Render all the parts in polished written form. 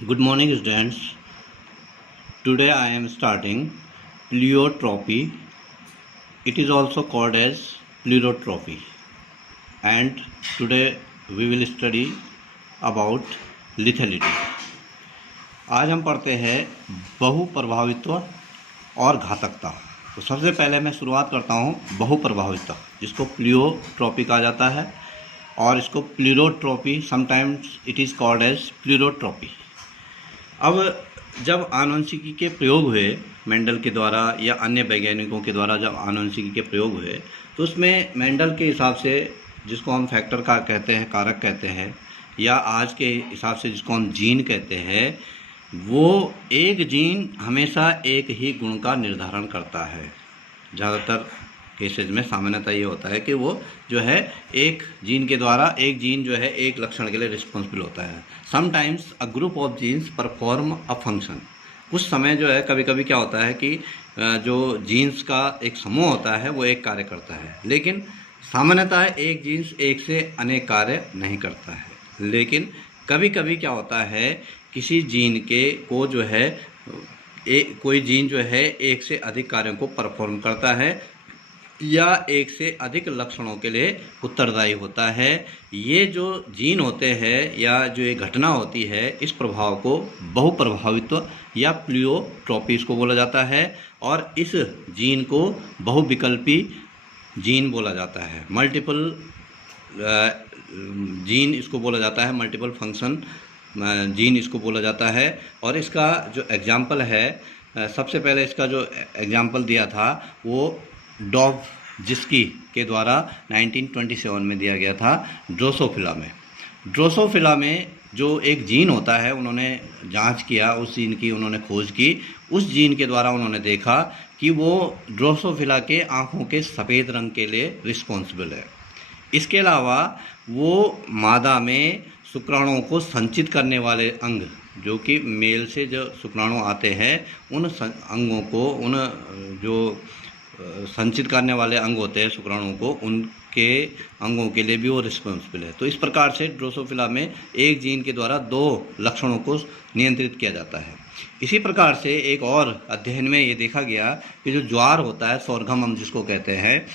Good morning, students. Today I am starting pleiotropy. It is also called as plerotropy. And today we will study about lethality. आज हम पढ़ते हैं बहुप्रभावित्व और घातकता। तो सबसे पहले मैं शुरुआत करता हूँ बहुप्रभावित्व, जिसको प्लीओट्रॉपी कहा जाता है, और इसको pleiotropy, sometimes it is called as pleiotropy. अब जब आनुवंशिकी के प्रयोग हुए मेंडल के द्वारा या अन्य वैज्ञानिकों के द्वारा, जब आनुवंशिकी के प्रयोग हुए तो उसमें मेंडल के हिसाब से, जिसको हम फैक्टर का कहते हैं, कारक कहते हैं, या आज के हिसाब से जिसको हम जीन कहते हैं, वो एक जीन हमेशा एक ही गुण का निर्धारण करता है। ज़्यादातर केसेज में सामान्यतः ये होता है कि वो जो है एक जीन के द्वारा, एक जीन जो है एक लक्षण के लिए रिस्पॉन्सिबल होता है। Sometimes a group of genes perform a function. कुछ समय जो है कभी कभी क्या होता है कि जो जीन्स का एक समूह होता है वो एक कार्य करता है, लेकिन सामान्यतः एक जीन्स एक से अनेक कार्य नहीं करता है। लेकिन कभी कभी क्या होता है, किसी जीन के को जो है कोई जीन जो है एक से अधिक कार्यों को परफॉर्म करता है या एक से अधिक लक्षणों के लिए उत्तरदायी होता है। ये जो जीन होते हैं या जो ये घटना होती है, इस प्रभाव को बहुप्रभावित्व या प्लीओट्रॉपी इसको बोला जाता है, और इस जीन को बहुविकल्पी जीन बोला जाता है। मल्टीपल जीन इसको बोला जाता है, मल्टीपल फंक्शन जीन इसको बोला जाता है। और इसका जो एग्जाम्पल है, सबसे पहले इसका जो एग्जाम्पल दिया था वो डॉबझिस्की के द्वारा 1927 में दिया गया था, ड्रोसोफिला में। ड्रोसोफिला में जो एक जीन होता है, उन्होंने जांच किया, उस जीन की उन्होंने खोज की। उस जीन के द्वारा उन्होंने देखा कि वो ड्रोसोफिला के आँखों के सफ़ेद रंग के लिए रिस्पॉन्सिबल है। इसके अलावा वो मादा में शुक्राणुओं को संचित करने वाले अंग, जो कि मेल से जो शुक्राणु आते हैं, उन अंगों को, उन जो संचित करने वाले अंग होते हैं शुक्राणुओं को, उनके अंगों के लिए भी वो रिस्पॉन्सिबल है। तो इस प्रकार से ड्रोसोफिला में एक जीन के द्वारा दो लक्षणों को नियंत्रित किया जाता है। इसी प्रकार से एक और अध्ययन में ये देखा गया कि जो ज्वार होता है, सोरघम हम जिसको कहते हैं,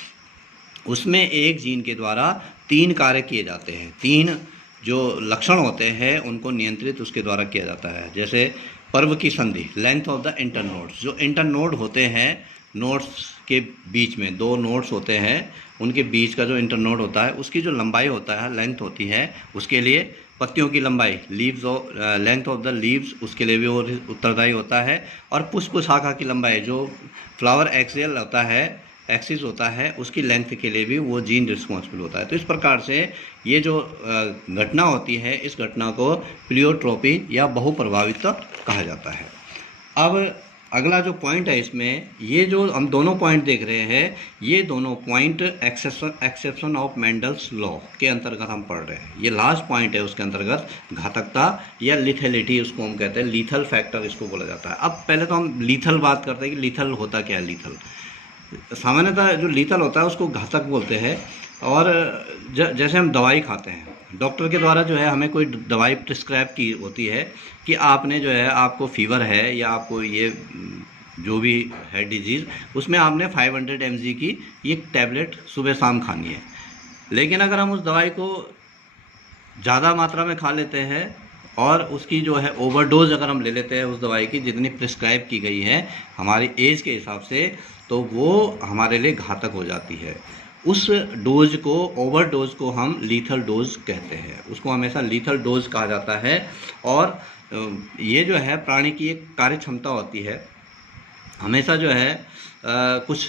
उसमें एक जीन के द्वारा 3 कार्य किए जाते हैं। 3 जो लक्षण होते हैं उनको नियंत्रित उसके द्वारा किया जाता है। जैसे पर्व की संधि, लेंथ ऑफ द इंटरनोड्स। जो इंटरनोड होते हैं, नोड्स के बीच में 2 नोड्स होते हैं, उनके बीच का जो इंटरनोड होता है उसकी जो लंबाई होता है, लेंथ होती है, उसके लिए पत्तियों की लंबाई, leaves of length of the leaves, उसके लिए भी वो उत्तरदायी होता है। और पुष्प शाखा की लंबाई, जो फ्लावर एक्सियल होता है, एक्सिस होता है, उसकी लेंथ के लिए भी वो जीन रिस्पॉन्सिबल होता है। तो इस प्रकार से ये जो घटना होती है, इस घटना को प्लीओट्रॉपी या बहुप्रभावित्व कहा जाता है। अब अगला जो पॉइंट है इसमें, ये जो हम दोनों पॉइंट देख रहे हैं, ये दोनों point exception of Mendel's law के अंतर्गत हम पढ़ रहे हैं। ये लास्ट पॉइंट है, उसके अंतर्गत घातकता या लिथैलिटी उसको हम कहते हैं, लीथल फैक्टर इसको बोला जाता है। अब पहले तो हम लीथल बात करते हैं कि लीथल होता क्या है। लीथल सामान्यतः जो लीथल होता है उसको घातक बोलते हैं। और जैसे हम दवाई खाते हैं, डॉक्टर के द्वारा जो है हमें कोई दवाई प्रिस्क्राइब की होती है कि आपने जो है, आपको फीवर है या आपको ये जो भी है डिजीज़, उसमें आपने 500 mg की ये टैबलेट सुबह शाम खानी है। लेकिन अगर हम उस दवाई को ज़्यादा मात्रा में खा लेते हैं और उसकी जो है ओवरडोज अगर हम ले लेते हैं उस दवाई की, जितनी प्रिस्क्राइब की गई है हमारी एज के हिसाब से, तो वो हमारे लिए घातक हो जाती है। उस डोज को, ओवरडोज को हम लीथल डोज कहते हैं, उसको हमेशा लीथल डोज कहा जाता है। और ये जो है प्राणी की एक कार्य क्षमता होती है, हमेशा जो है कुछ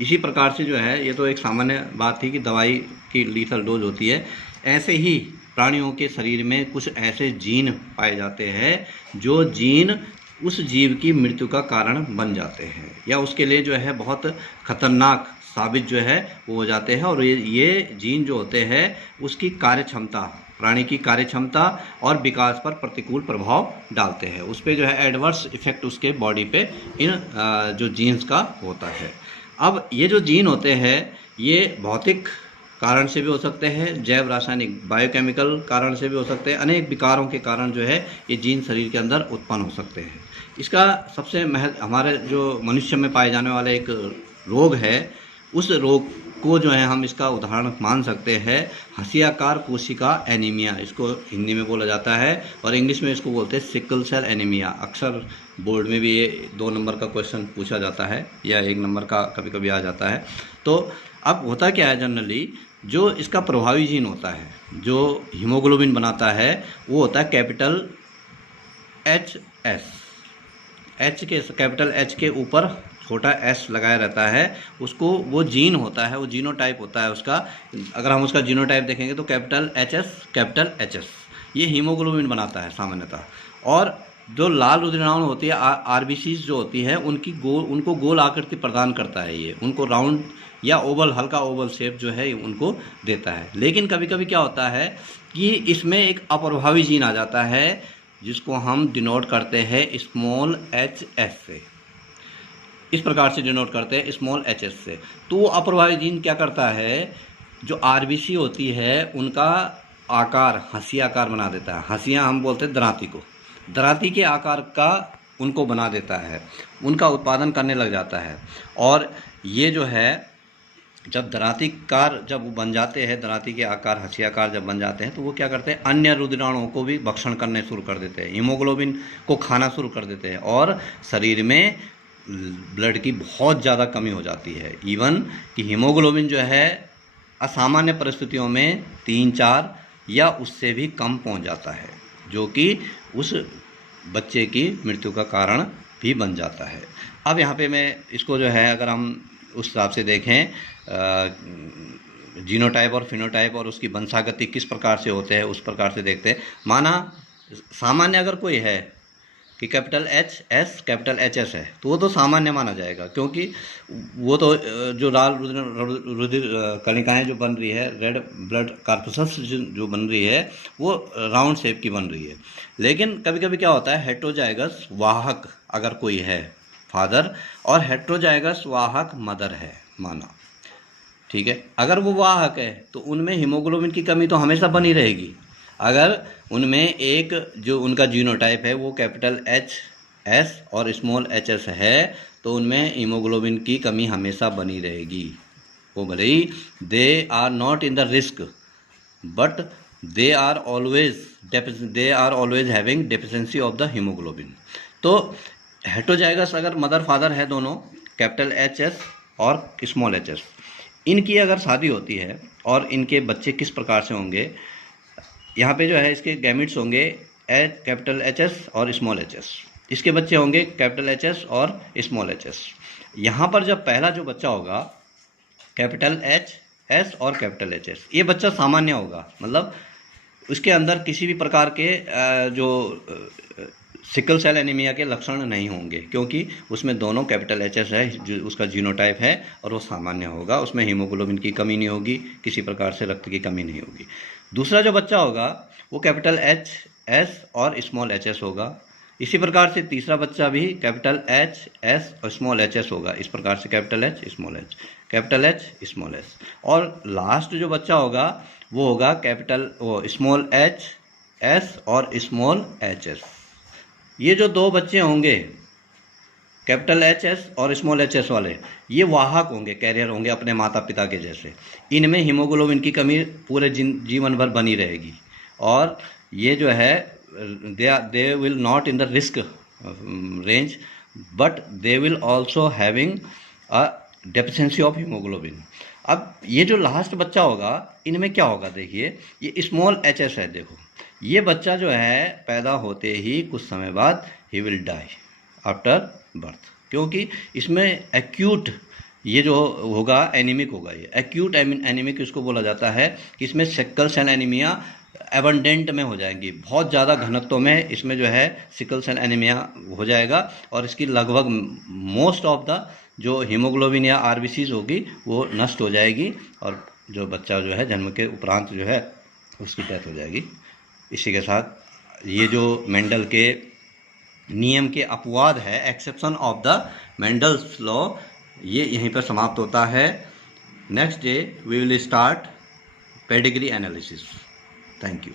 इसी प्रकार से जो है, ये तो एक सामान्य बात थी कि दवाई की लीथल डोज होती है। ऐसे ही प्राणियों के शरीर में कुछ ऐसे जीन पाए जाते हैं जो जीन उस जीव की मृत्यु का कारण बन जाते हैं, या उसके लिए जो है बहुत खतरनाक साबित जो है वो हो जाते हैं। और ये जीन जो होते हैं उसकी कार्य क्षमता, प्राणी की कार्य क्षमता और विकास पर प्रतिकूल प्रभाव डालते हैं। उस पर जो है एडवर्स इफेक्ट उसके बॉडी पे इन जो जीन्स का होता है। अब ये जो जीन होते हैं ये भौतिक कारण से भी हो सकते हैं, जैव रासायनिक बायोकेमिकल कारण से भी हो सकते हैं, अनेक विकारों के कारण जो है ये जीन शरीर के अंदर उत्पन्न हो सकते हैं। इसका सबसे हमारे जो मनुष्य में पाए जाने वाला एक रोग है, उस रोग को जो है हम इसका उदाहरण मान सकते हैं हंसियाकार कोशिका एनीमिया, इसको हिंदी में बोला जाता है, और इंग्लिश में इसको बोलते हैं सिकल सेल एनीमिया। अक्सर बोर्ड में भी ये 2 नंबर का क्वेश्चन पूछा जाता है या 1 नंबर का कभी कभी आ जाता है। तो अब होता क्या है, जनरली जो इसका प्रभावी जीन होता है जो हीमोग्लोबिन बनाता है वो होता है कैपिटल कैपिटल एच के ऊपर छोटा एस लगाया रहता है, उसको वो जीन होता है, वो जीनोटाइप होता है उसका। अगर हम उसका जीनोटाइप देखेंगे तो कैपिटल एच एस ये हीमोग्लोबिन बनाता है सामान्यतः। और जो लाल रुधिराणु होती है आरबीसीज जो होती है उनको गोल आकृति प्रदान करता है, ये उनको राउंड या ओवल, हल्का ओवल शेप जो है उनको देता है। लेकिन कभी कभी क्या होता है कि इसमें एक अप्रभावी जीन आ जाता है जिसको हम डिनोट करते हैं स्मॉल एच एस से, इस प्रकार से डिनोट करते हैं स्मॉल एच एस से। तो वो अप्रभावी जीन क्या करता है, जो आरबीसी होती है उनका आकार हंसिया आकार बना देता है। हंसिया हम बोलते हैं दरांती को, दरांती के आकार का उनको बना देता है, उनका उत्पादन करने लग जाता है। और ये जो है जब दरांतीकार जब वो बन जाते हैं, दरांती के आकार हंसियाकार जब बन जाते हैं तो वो क्या करते हैं, अन्य रुधिराणुओं को भी भक्षण करने शुरू कर देते हैं, हीमोग्लोबिन को खाना शुरू कर देते हैं, और शरीर में ब्लड की बहुत ज़्यादा कमी हो जाती है। इवन कि हीमोग्लोबिन जो है असामान्य परिस्थितियों में 3-4 या उससे भी कम पहुंच जाता है, जो कि उस बच्चे की मृत्यु का कारण भी बन जाता है। अब यहाँ पे मैं इसको जो है अगर हम उस हिसाब से देखें जीनोटाइप और फिनोटाइप और उसकी वंशागति किस प्रकार से होते हैं उस प्रकार से देखते हैं। माना सामान्य अगर कोई है कि capital H S capital H S है तो वो तो सामान्य माना जाएगा, क्योंकि वो तो जो लाल रुधिर कणिकाएँ जो बन रही है, रेड ब्लड कार्पसस जो बन रही है वो राउंड शेप की बन रही है। लेकिन कभी कभी क्या होता है, हेटेरोजाइगस वाहक अगर कोई है फादर और हेटेरोजाइगस वाहक मदर है माना, ठीक है, अगर वो वाहक है तो उनमें हीमोग्लोबिन की कमी तो हमेशा बनी रहेगी। अगर उनमें एक जो उनका जीनोटाइप है वो कैपिटल एच एस और स्मॉल एच एस है तो उनमें हीमोग्लोबिन की कमी हमेशा बनी रहेगी। वो भले ही they are not in the risk but they are always having deficiency of the haemoglobin. तो हेटेरोजाइगस अगर मदर फादर है दोनों, कैपिटल एच एस और स्मॉल एच एस, इनकी अगर शादी होती है और इनके बच्चे किस प्रकार से होंगे, यहाँ पे जो है इसके गैमिट्स होंगे कैपिटल एच एस और स्मॉल एच एस, इसके बच्चे होंगे कैपिटल एच एस और स्मॉल एच एस। यहाँ पर जब पहला जो बच्चा होगा कैपिटल एच एस और कैपिटल एच एस, ये बच्चा सामान्य होगा, मतलब उसके अंदर किसी भी प्रकार के जो सिकल सेल एनीमिया के लक्षण नहीं होंगे, क्योंकि उसमें दोनों कैपिटल एच एस है जो उसका जीनोटाइप है और वो सामान्य होगा, उसमें हीमोग्लोबिन की कमी नहीं होगी, किसी प्रकार से रक्त की कमी नहीं होगी। दूसरा जो बच्चा होगा वो कैपिटल एच एस और स्मॉल एच एस होगा। इसी प्रकार से तीसरा बच्चा भी कैपिटल एच एस और स्मॉल एच एस होगा, इस प्रकार से capital H small H, capital H small H. और लास्ट जो बच्चा होगा वो होगा कैपिटल स्मॉल एच एस और स्मॉल एच एस। ये जो 2 बच्चे होंगे कैपिटल एच एस और स्मॉल एच एस वाले, ये वाहक होंगे, कैरियर होंगे अपने माता पिता के जैसे। इनमें हीमोग्लोबिन की कमी पूरे जीवन भर बनी रहेगी और ये जो है they will not in the risk range but they will also having a deficiency of haemoglobin. अब ये जो लास्ट बच्चा होगा इनमें क्या होगा, देखिए ये स्मॉल एच एस है, देखो ये बच्चा जो है पैदा होते ही कुछ समय बाद ही विल डाई आफ्टर बर्थ, क्योंकि इसमें एक्यूट ये जो होगा एनीमिक होगा, ये एक्यूट एनीमिक इसको बोला जाता है कि इसमें सिकल सेल एनीमिया एबंडेंट में हो जाएंगी, बहुत ज़्यादा घनत्व में इसमें जो है सिकल सेल एनीमिया हो जाएगा और इसकी लगभग मोस्ट ऑफ द जो हीमोग्लोबिन या आरबीसीज होगी वो नष्ट हो जाएगी और जो बच्चा जो है जन्म के उपरांत जो है उसकी डेथ हो जाएगी। इसी के साथ ये जो मेंडल के नियम के अपवाद है, exception of the Mendel's law, ये यहीं पर समाप्त होता है। Next day we will start pedigree analysis. Thank you.